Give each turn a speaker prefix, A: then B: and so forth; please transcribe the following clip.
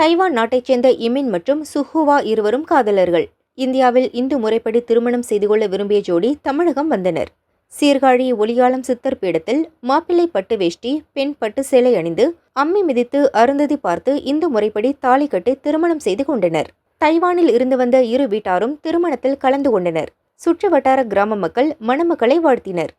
A: Taiwan நாட்டைச் சேர்ந்த இமின் மற்றும் சுஹுவா இருவரும் காதலர்கள். இந்தியாவில் இந்து முறைப்படி திருமணம் செய்து கொள்ள விரும்பிய ஜோடி தமிழகம் வந்தனர். சீர்காழி ஒளியாளம் சித்தர் பீடத்தில் மாப்பிள்ளை பட்டு வேஷ்டி பெண் பட்டு சேலை அணிந்து அம்மி மிதித்து அருந்ததி பார்த்து இந்து முறைப்படி தாலி கட்டி திருமணம் செய்து கொண்டனர். தைவானில் இருந்து வந்த இரு வீட்டாரும் திருமணத்தில் கலந்து கொண்டனர். சுற்று வட்டார கிராம மக்கள் மணமக்களை வாழ்த்தினர்.